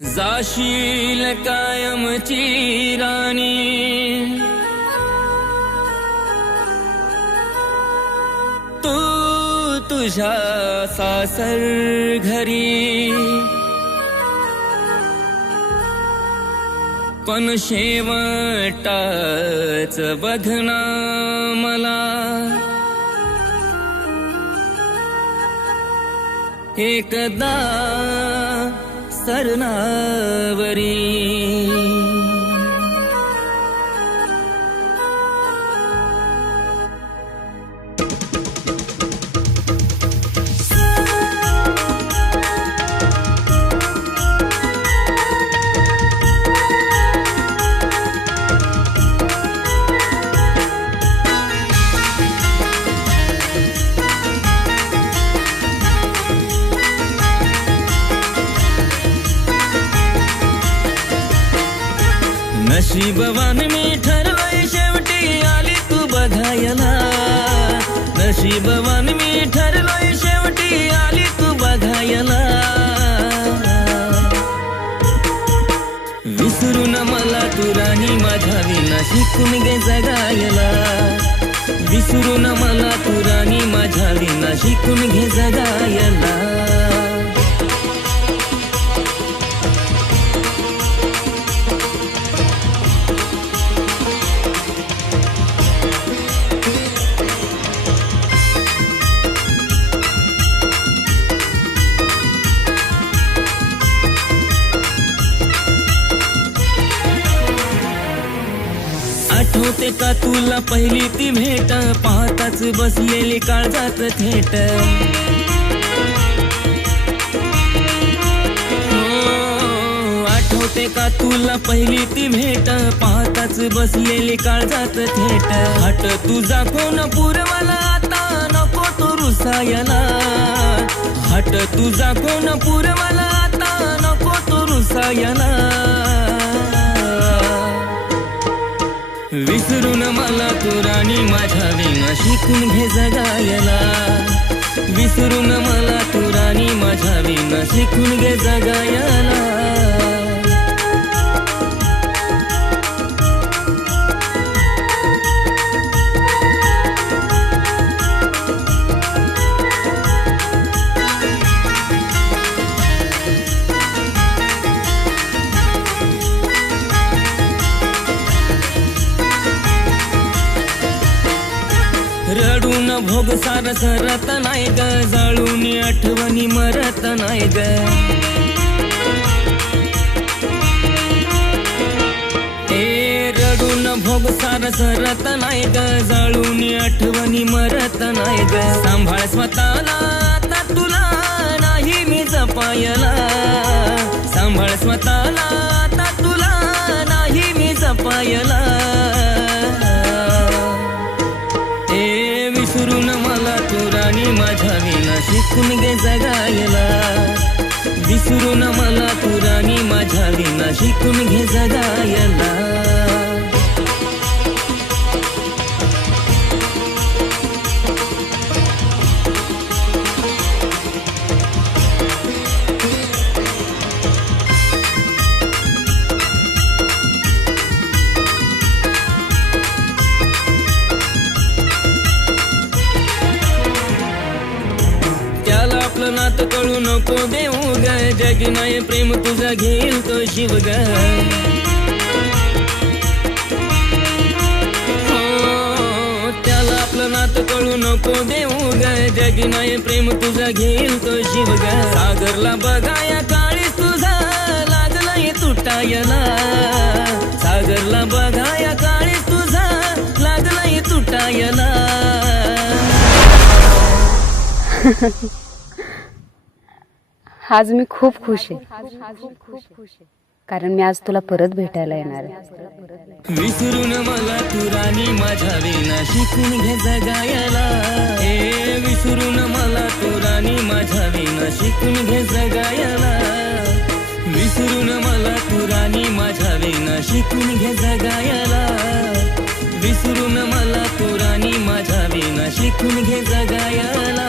जाशील कायमची राणी तू तुझ्या सासर घरी, पण शेवटाच बघना मला एकदा सरनावरी। नशीबवान मी ठरवय शेवटी आली तू बघायला, नशीबवान मी ठरवय शेवटी आली तू बघायला। विसरून मला तू राणी माझ्या विना शिकून गे जगायला, विसरून मला तू राणी माझ्या विना शिकून घे जगायला। आठवते का तुला पहिली ती भेट, पाहताच बसलेली काळजात थेट। आठवते का तुला पहिली ती भेट, पाहताच बसलेली काळजात थेट। हट तुझा कोण पुरवाला आता नको तो रुसायला, हट तुझा कोण पुरवाला आता नको तो रुसायला। विसरून मला तू राणी माझ्या विना शिकून घे जगायला, विसरून मला तू राणी माझ्या विना शिकून घे जगायला। रडून भोग सार सरत नाही ग, जाळून आठवणी मरत नाही ग। ए रडून भोग सार सरत नाही ग, जाळून आठवणी मरत नाही ग। सांभाळ स्वतःला आता तुला नाही मी जपायला, सांभाळ स्वतःला आता तुला नाही मी जपायला। विसरून मला तू राणी माझ्या विना शिकून गे जगायला, विसरून मला तू राणी माझ्या विना शिकून घे जगायला। आपलं नात कळू नको देऊ ग, जगी नाही प्रेम तुझा घेईल तो शिव ग। हो त्याला आपलं नात कळू नको देऊ ग, जगी नाही प्रेम तुझा घेईल तो शिव ग। सागरला बघाया काळीस तुझा लागलाय तुटायला, सागरला बघाया काळीस तुझा लागलाय तुटायला। आज मी खूप खुश आहे, कारण मी आज तुला परत भेटायला येणार आहे। विसरून मला तू राणी माझ्या विना शिकून घे जगायला, ए विसरून मला तू राणी माझ्या विना शिकून घे जगायला। विसरून मला तू राणी माझ्या विना शिकून घे जगायला, विसरून मला तू राणी माझ्या विना शिकून घे जगायला।